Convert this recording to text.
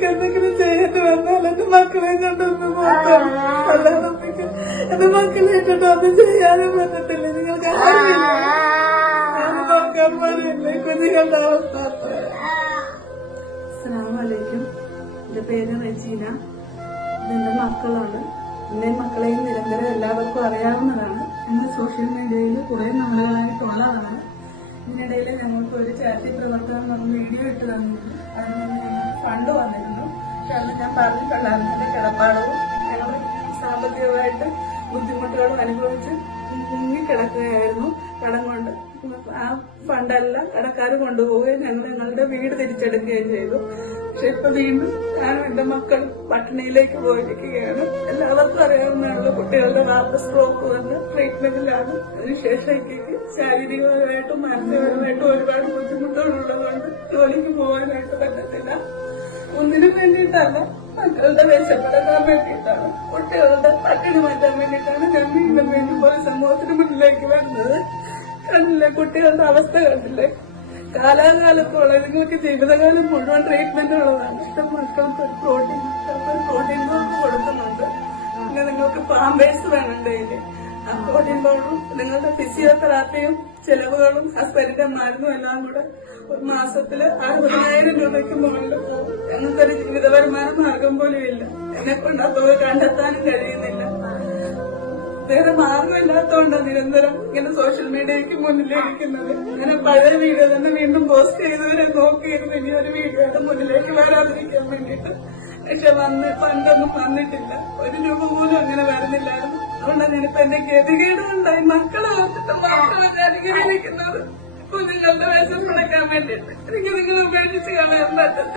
അമ്മയ്ക്ക് എന്തെങ്കിലും ചെയ്യേണ്ടി വന്നാൽ എന്റെ മക്കളെ കൊണ്ടൊന്ന് നോക്കാം. അല്ലാതെ അമ്മയ്ക്ക് എന്റെ മക്കളെ ഇട്ടിട്ട് ഒന്നും ചെയ്യാതെ പറ്റത്തില്ല. നിങ്ങൾക്ക് അറിയില്ല നോക്കാൻ പാടില്ലേ കുഞ്ഞുങ്ങളുടെ അവസ്ഥ. അസ്സലാമലൈക്കും. എന്റെ പേര് റജീന. ഇതെന്റെ മക്കളാണ്. എന്റെ മക്കളെയും നിരന്തരം എല്ലാവർക്കും അറിയാവുന്നതാണ്. ഞങ്ങൾ സോഷ്യൽ മീഡിയയിൽ കുറെ നാളുകളായിട്ടുള്ളതാണ്. ഇതിനിടയിൽ ഞങ്ങൾക്ക് ഒരു ചാരിറ്റി പ്രവർത്തനം നമ്മൾ വീഡിയോ ഇട്ട് തന്നിരുന്നു. അതിന് ഞങ്ങൾക്ക് ഫണ്ട് വന്നിരുന്നു. പക്ഷെ അന്ന് ഞാൻ പറഞ്ഞിട്ടുണ്ടായിരുന്നു എന്റെ കിടപ്പാടവും ഞങ്ങൾ സാമ്പത്തികമായിട്ട് ബുദ്ധിമുട്ടുകളും അനുഭവിച്ച് മുങ്ങിക്കിടക്കുകയായിരുന്നു കടം കൊണ്ട്. ആ ഫണ്ടെല്ലാം കടക്കാർ കൊണ്ടുപോവുകയും ഞങ്ങളുടെ വീട് തിരിച്ചെടുക്കുകയും ചെയ്തു. പക്ഷെ ഇപ്പൊ വീണ്ടും ഞാനും എന്റെ മക്കൾ പട്ടിണിയിലേക്ക് പോയിരിക്കുകയാണ്. എല്ലാവർക്കും അറിയാവുന്നതാണ് കുട്ടികളുടെ വാർത്ത സ്ട്രോക്ക് വന്ന് ട്രീറ്റ്മെന്റിലാണ്. അതിനുശേഷം ശാരീരികപരമായിട്ടും മാനസികപരമായിട്ടും ഒരുപാട് ബുദ്ധിമുട്ടുകളുള്ളതുകൊണ്ട് ജോലിക്ക് പോകാനായിട്ട് പറ്റത്തില്ല. ഒന്നിനും വേണ്ടിയിട്ടല്ല, മക്കളുടെ വിശപ്പടക്കാൻ വേണ്ടിയിട്ടാണ്, കുട്ടികളുടെ പട്ടിണി മാറ്റാൻ വേണ്ടിയിട്ടാണ് ഞാൻ വീണ്ടും വീണ്ടും പോലെ സമൂഹത്തിന് മുന്നിലേക്ക് വരുന്നത്. കണ്ടില്ലേ കുട്ടികളുടെ അവസ്ഥ, കണ്ടില്ലേ? കാലാകാലത്തോളം നിങ്ങൾക്ക് ജീവിതകാലം മുഴുവൻ ട്രീറ്റ്മെന്റ് ഉള്ളതാണ്. ഇഷ്ടം മക്കൾക്ക് ഒരു പ്രോട്ടീൻ പൗഡർ കൊടുക്കുന്നുണ്ട്. പിന്നെ നിങ്ങൾക്ക് പാമ്പേഴ്സ് വേണം ഡെയിലി. ആ പ്രോട്ടീൻ പൗഡറും നിങ്ങളുടെ ഫിസിയോതെറാപ്പിയും ചെലവുകളും ഹസ്ബൻഡിന്റെ മരുന്നും എല്ലാം കൂടെ ഒരു മാസത്തില് 60,000 രൂപയ്ക്ക് മുകളിൽ പോകും. ഞങ്ങൾക്കൊരു ജീവിത വരുമാന മാർഗം പോലും ഇല്ല. എന്നെ കൊണ്ട് ആ തുക കണ്ടെത്താനും കഴിയുന്നില്ല. വേറെ മാർഗമില്ലാത്തതുകൊണ്ടാണ് നിരന്തരം ഇങ്ങനെ സോഷ്യൽ മീഡിയക്ക് മുന്നിലിരിക്കുന്നത്. ഇങ്ങനെ പഴയ വീഡിയോ തന്നെ വീണ്ടും പോസ്റ്റ് ചെയ്തവരെ നോക്കിയിരുന്നു ഇനി ഒരു വീഡിയോയുടെ മുന്നിലേക്ക് വരാതിരിക്കാൻ വേണ്ടിയിട്ട്. പക്ഷെ പണ്ടൊന്നും വന്നിട്ടില്ല. 1 രൂപ പോലും അങ്ങനെ വരുന്നില്ലായിരുന്നു. അതുകൊണ്ടാണ് ഞാനിപ്പോ എന്റെ ഗതികേട് കൊണ്ടായി മക്കളെ ഓർത്തിട്ട് മക്കളെ ഞാനിങ്ങനെ ഇരിക്കുന്നത്. കുഞ്ഞുങ്ങളുടെ വിശപ്പടക്കാൻ വേണ്ടിയിട്ട് എനിക്ക് നിങ്ങൾ ഉപേക്ഷിച്ച് കളയാൻ പറ്റും.